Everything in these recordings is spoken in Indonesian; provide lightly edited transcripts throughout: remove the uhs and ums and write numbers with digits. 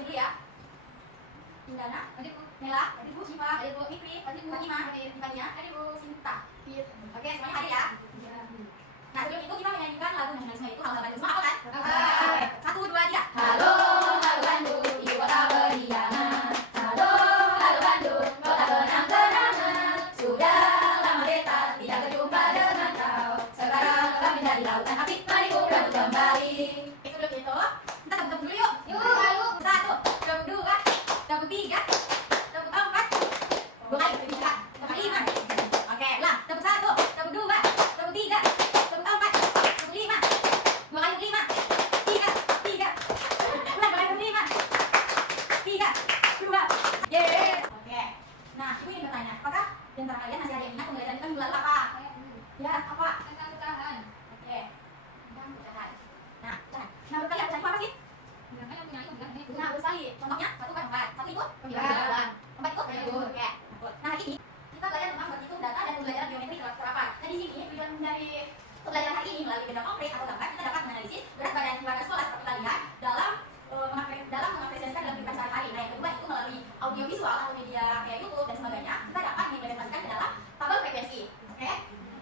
absen dulu ya. Indana, adikku. Nela, adikku. Syifa, adikku. Fikri, adikku. Fatimah, Fatimah, adikku. Sinta. Oke, semuanya hadir ya. Nah, sebelum itu kita menyanyikan lagu nasionalisme itu Halo Bandung. Semua apa kan? 1, 2, 3. Halo, halo Bandung, ibu kota beriana. Halo, halo Bandung, kota kenang-kenangan. Sudah lama kita tidak berjumpa dengan kau. Sekarang kami dari lautan api, mari berebut kembali. Sebelum itu, kita tepuk dulu yuk. Yuk, 1, tepuk 2, tepuk 3, tepuk 4, 2 kali, tepuk 5. Oke, ulang. Tepuk 1, tepuk 2, tepuk 3. Nah, ibu ingin bertanya, apakah di antara kalian masih ada yang ingat pembelajaran kita minggu lalu apa? Ya, apa? Tentang bertahan. Oke, tentang bertahan. Nah, bertahan itu apa sih? Nah, sekali. Contohnya, 1 kan 4. 1 itu? 4 itu? Oke. Nah, hari ini kita belajar tentang berhitung data dan pembelajaran geometri teratur apa. Nah, di sini tujuan dari pembelajaran hari ini melalui benda konkret atau gambar, kita dapat menganalisis berat badan keluarga sekolah seperti kalian dalam mengapresiasikan dalam kehidupan sehari-hari. Nah, yang kedua itu melalui audiovisual atau media kayak YouTube dan sebagainya, kita dapat mengimplementasikan ke dalam tabel frekuensi. Oke?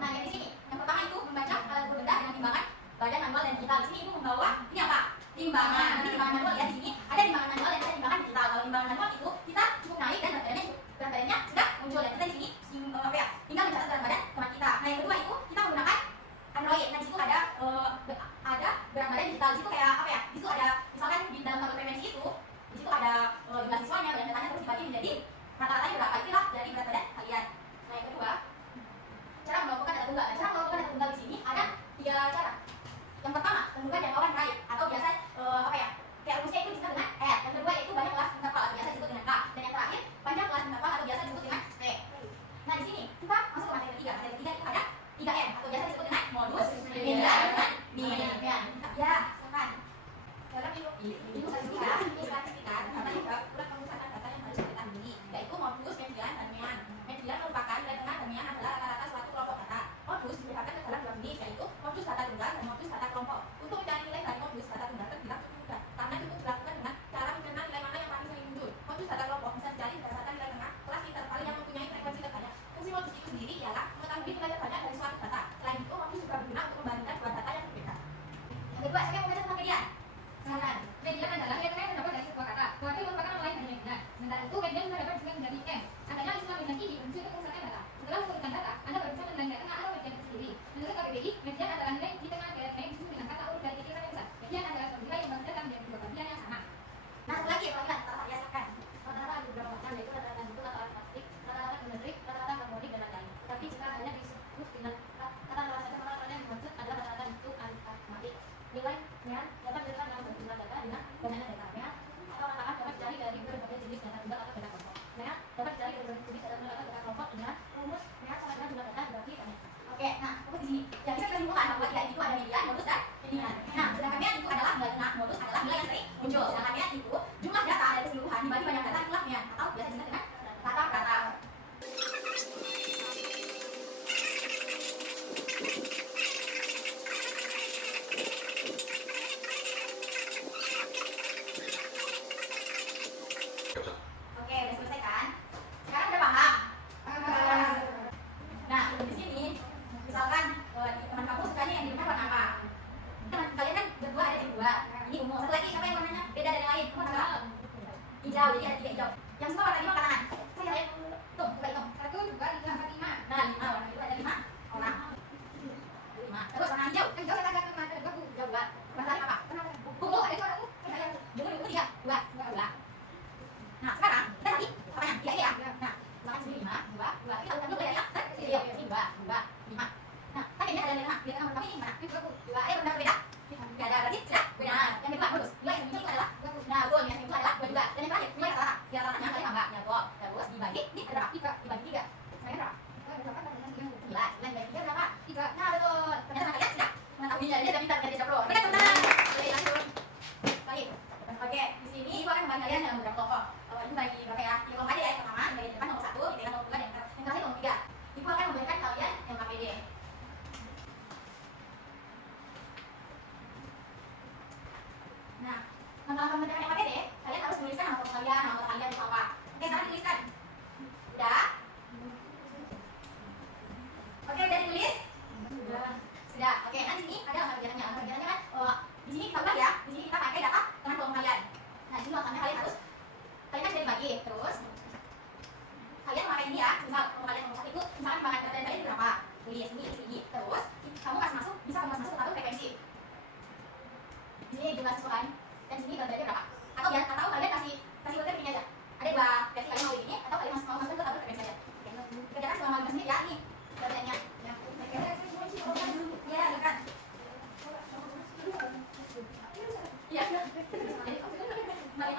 Nah, yang di sini, yang pertama itu membaca alat ukur benda dengan timbangan badan manual dan digital. Di sini ibu membawa ini apa? Timbangan. Nanti timbangan manual ya di sini ada timbangan manual dan ada timbangan digital. Kalau timbangan manual itu kita cukup naik dan berat badannya sudah muncul dan kita di sini tinggal mencatat berat badan teman kita. Nah, yang kedua itu kita menggunakan Android. Nah, di situ ada berat badan digital. Di situ kayak apa ya? Di situ ada misalkan di dalam tabel frekuensi itu di situ ada jumlah siswanya dan datanya terus dibagi menjadi rata-ratanya berapa, itulah dari berat badan kalian. Nah, yang kedua, cara melakukan data tunggal. Cara melakukan data tunggal di sini ada 3 cara. Yang pertama, tentukan jangkauan raid atau biasa kayak rumusnya itu disebut dengan R. Yang kedua yaitu banyak kelas interval atau biasa disebut dengan K. Dan yang terakhir, panjang kelas interval atau biasa disebut dengan T. Nah, di sini kita masuk ke materi ketiga. Materi ketiga itu ada 3M atau biasa disebut dengan modus, median, dan min. Ya, silakan. Dalam ilmu statistika, terdapat ukuran pemusatan data yang harus kita amini, yaitu modus, median, dan mean. Median merupakan nilai tengah dan mean adalah rata-rata suatu kelompok data. Modus dibedakan ke dalam 2 jenis, yaitu modus data tunggal dan modus data kelompok. Untuk mencari nilai dari modus data tunggal terbilang cukup mudah, karena cukup dilakukan dengan cara mengenal nilai mana yang paling sering muncul. Modus data kelompok bisa dicari berdasarkan nilai tengah kelas interval yang mempunyai frekuensi terbanyak. Fungsi modus itu sendiri ialah mengetahui nilai terbanyak dari suatu data. Selain itu, modus juga berguna untuk membandingkan 2 data yang berbeda. Yang kedua, saya mau belajar tentang median. Median adalah nilai tengah yang terdapat dari sebuah kata. Suatu merupakan nilai dari median. Sementara itu, median juga dapat disebut menjadi M. Adanya istilah median ini berfungsi untuk memusatkan data. Setelah mengumpulkan data, Anda baru bisa menilai nilai tengah atau median itu sendiri. Menurut KBBI, median adalah nilai di tengah dari nilai disebut dengan kata urut dari kiri ke pusat. Median adalah suatu nilai yang bagi datang dari dua bagian yang sama. Nah, satu lagi apabila rata-rata biasakan. Rata-rata ada beberapa macam, yaitu rata-rata bentuk atau matematik, rata-rata geometrik, rata-rata harmonik, dan lain-lain. Tetapi jika hanya disebut dengan kata saja, maka rata-rata yang dimaksud adalah rata-rata bentuk matematik. Nilai mean dapat diletakkan dalam jumlah data dengan banyakan data. Mean atau rata-rata dapat dicari dari berbagai jenis data tunggal atau data kelompok. Mean dapat dicari dari berbagai jenis data tunggal atau data kelompok dengan rumus mean sama dengan jumlah data dibagi banyak. Oke, nah fokus di sini. Yang bisa kita simpulkan bahwa tidak itu ada median, modus, dan median. Nah, sedangkan mean itu adalah nilai tengah, modus adalah nilai yang sering muncul. Sedangkan mean itu jumlah data dari keseluruhan dibagi banyak data, itulah mean atau biasa disebut dengan rata-rata. Oke, udah selesai kan? Sekarang udah paham? Nah, di sini misalkan teman kamu sukanya yang di rumah warna apa? Teman kalian kan berdua ada di 2. Ini umum. Satu lagi siapa yang warnanya beda dari lain? Warna apa? Hijau, jadi ada 3 hijau. Yang suka warna 5 apa tangan? Saya tuh, buka hitung. 1, 2, 3, 4, 5. Nah, 5 warna itu ada 5 orang. 5. Terus warna hijau. Yang jauh saya katakan ada 2. Hijau 2. Warna lain apa? Bunga ada suaramu. Bunga 3. 2. Nah, sekarang kita lagi apanya? 3 ya? Nah, misalkan sini 5, 2. Kita ulang dulu ya. Sini 2, 5. Nah, kan ini ada 5. Biar kamu ini mana? 2. Ada yang berbeda? Tidak ada, berarti sudah benar. Yang kedua, modus. Nilai yang muncul itu adalah nah, betul. Yang muncul adalah 2 juga. Dan yang terakhir, nilai rata-rata. Ya, rata-ratanya kalian enggak? Ya, betul. Terus dibagi, ini ada berapa? Dibagi 3. Sekarang berapa? 11. Dan dibagi 3 berapa? 3. Nah, betul. Ternyata kalian sudah mengetahuinya. Dia sudah pintar, dia sudah pro. Oke, teman-teman. Oke, lanjut. Baik. Oke, di sini ibu akan membagi kalian dalam beberapa kelompok. Ibu bagi berapa ya? 3 kelompok aja ya. Yang pertama, dari depan nomor 1, yang nomor 2, dan yang terakhir nomor 3. Ibu akan memberikan kalian yang KPD. Nah, untuk memberikan yang KPD, kalian harus menulis sini jumlah siswa dan sini beratnya berapa? Atau kalian kasih urutan begini aja. Ada dua versi kalian mau ini atau kalian mau masukkan ke tabel frekuensi aja. Kerjakan selama 5 menit ya nih beratnya. Ya, kan. Iya. 45.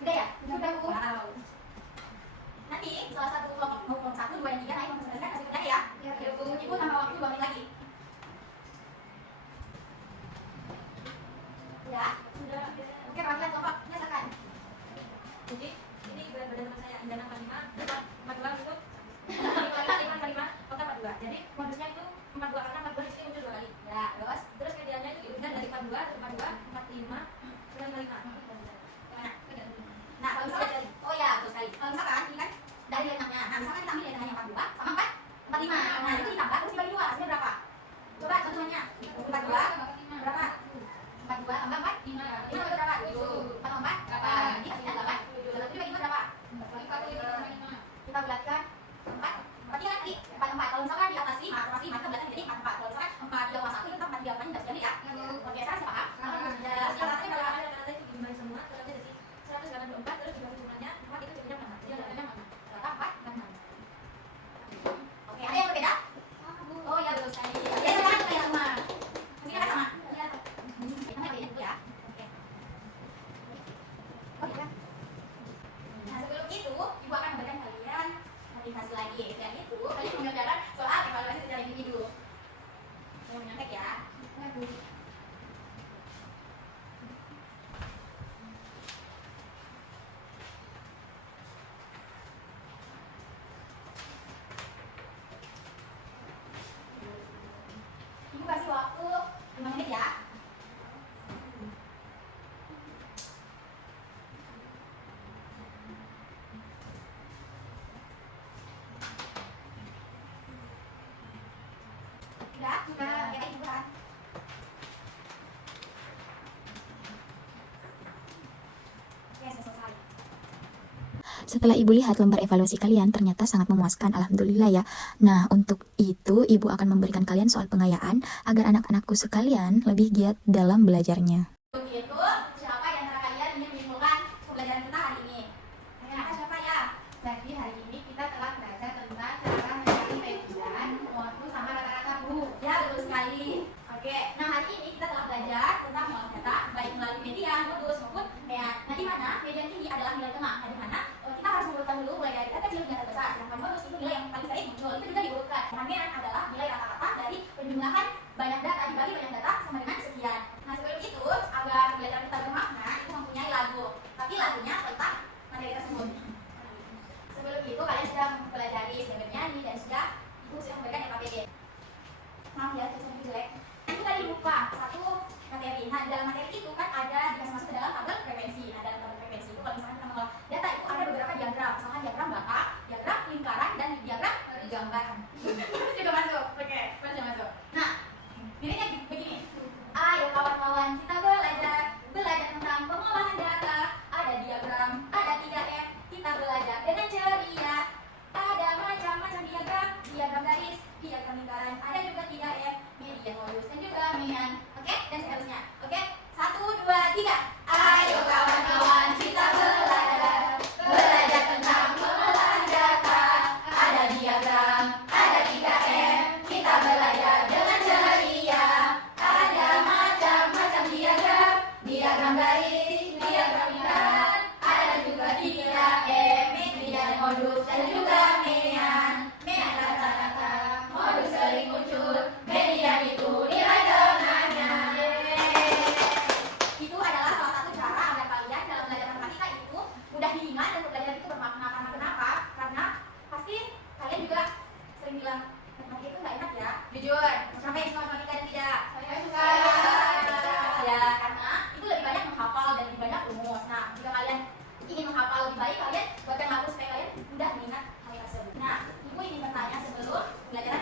Udah ya? Udah Bu. Nanti salah satu kelompok 1, 2, dan 3 naik mempersesuaikan kasih kerja ya. Ibu tambah waktu 2 menit lagi. Ya, sudah. Oke, perwakilan kelompoknya silakan. Jadi ini berat badan teman saya Indana 45 ikut 45 kota 42. Jadi modusnya itu 42 karena 42 di sini muncul 2 kali. Ya, terus Terus mediannya itu diurutkan dari 42 ke 45 95. gimana? Nah, kalau misalkan, oh ya, betul sekali. Kalau misalkan ini kan dari nilai tengahnya. Nah, misalkan kita ambil nilai tengahnya 42 sama 45. Nah, itu ditambah terus dibagi 2, hasilnya berapa? Coba tentuannya. 42 berapa? 42 tambah 4? 5 itu berapa? 7. Tambah 4 berapa? Jadi hasilnya 8. 7 dibagi 2 berapa? Kita bulatkan 4. Berarti kan tadi 4. Kalau misalkan di atas 5, atas 5 kita bulatkan jadi 4. Kalau misalkan 4,3,1 itu 4,3,8 tidak jadi ya. Oke, sekarang siapa paham? Ya, Rata-rata siapa berapa? itu dijumlahin semua, totalnya jadi 184 terus dibagi jumlahnya 4 itu jadinya 6. Jadi jumlahnya 6. Berapa? 4 dan 6. Oke, ada yang berbeda? Oh ya, betul sekali. Ya, sekarang kita yang sama. Ini kan sama? Iya. Kita beda dulu ya. Oke. Oh iya. Nah, sebelum itu, Ibu akan memberikan kalian motivasi lagi. Dan itu, kalian mengerjakan soal evaluasi secara individu. Mau nyontek ya? Ibu kasih waktu 5 menit ya. Sudah? Sudah. Ya, Ibu kan. Ya, sudah selesai. Setelah Ibu lihat lembar evaluasi kalian, ternyata sangat memuaskan, alhamdulillah ya. Nah, untuk itu Ibu akan memberikan kalian soal pengayaan agar anak-anakku sekalian lebih giat dalam belajarnya. Begitu, siapa di antara kalian ingin menyimpulkan pembelajaran kita hari ini? Ayo, siapa ya? Jadi hari ini kita telah belajar tentang cara mencari median, modus, sama rata-rata Bu. Ya, betul sekali. Oke, nah hari ini kita telah belajar tentang mengolah data baik melalui median, modus maupun median. Nah, di mana median ini adalah nilai tengah. Nah, di mana kita harus mengurutkan dulu mulai dari data kecil hingga data besar. Sedangkan modus itu nilai yang paling sering muncul. Itu juga diurutkan. Nah, median adalah nilai rata-rata dari penjumlahan banyak data dibagi banyak data sama dengan sekian. Nah, sebelum itu, agar pembelajaran kita bermakna, itu mempunyai lagu. Tapi lagunya tentang materi tersebut. Sebelum itu, kalian sudah mempelajari, sudah bernyanyi, dan Ibu sudah memberikan FAPD. Maaf ya, tulisannya jelek. Itu tadi lupa satu materi. Nah, dalam materi itu kan ada masuk ke dalam tabel frekuensi. Nah, dalam tabel frekuensi itu kalau misalnya kita mengolah data itu ada beberapa diagram. Misalkan diagram batak, diagram lingkaran, dan diagram gambar. Sudah masuk. Oke, sudah masuk. Nah, miripnya begini. Ayo kawan-kawan, kita belajar tentang pengolahan data. Ada diagram, ada 3M. Kita belajar dengan ceria. Ada macam-macam diagram garis, diagram lingkaran, ada juga 3M, median, modus, dan juga median. Oke, dan seterusnya. Oke, 1, 2, 3. Ayo kawan-kawan, kita belajar tentang pengolahan data. Ada diagram, ada 3M. Kita belajar dengan ceria. Ada macam-macam diagram garis, diagram lingkaran, ada juga 3M, median, modus, dan juga median. Median rata-rata, modus sering muncul, median itu nilai tengahnya. Itu adalah salah satu cara agar kalian dalam belajar matematika itu mudah diingat dan belajar itu bermakna. Karena kenapa? Karena pasti kalian juga sering bilang matematika itu nggak enak ya. Jujur, sampai suka matematika dan tidak? Saya suka. Ya, karena itu lebih banyak menghafal dan lebih banyak rumus. Nah, jika kalian ingin menghafal lebih baik, kalian buatkan lagu supaya kalian mudah mengingat hal tersebut. Nah, Ibu ingin bertanya sebelum pelajaran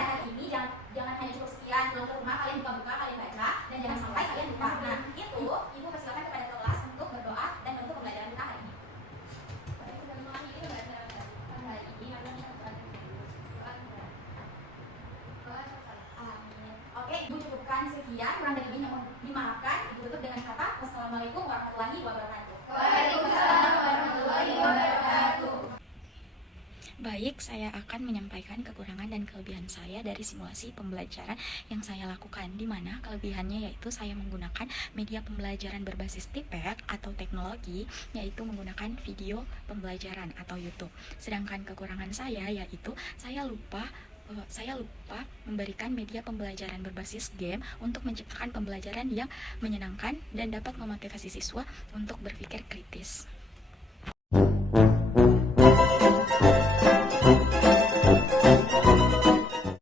pada hari ini jangan hanya cukup sekian, pulang ke rumah kalian buka-buka, kalian baca, dan jangan sampai kalian lupa. Nah, itu ibu persilakan kepada kelas untuk berdoa dan menutup pembelajaran kita hari ini. Amin. Oke, ibu cukupkan sekian, kurang dan lebihnya mohon dimaafkan. Ibu tutup dengan kata wassalamualaikum warahmatullahi wabarakatuh. Waalaikumsalam warahmatullahi wabarakatuh. Baik, saya akan menyampaikan kekurangan dan kelebihan saya dari simulasi pembelajaran yang saya lakukan, di mana kelebihannya yaitu saya menggunakan media pembelajaran berbasis TPEK atau teknologi, yaitu menggunakan video pembelajaran atau YouTube. Sedangkan kekurangan saya yaitu saya lupa memberikan media pembelajaran berbasis game untuk menciptakan pembelajaran yang menyenangkan dan dapat memotivasi siswa untuk berpikir kritis.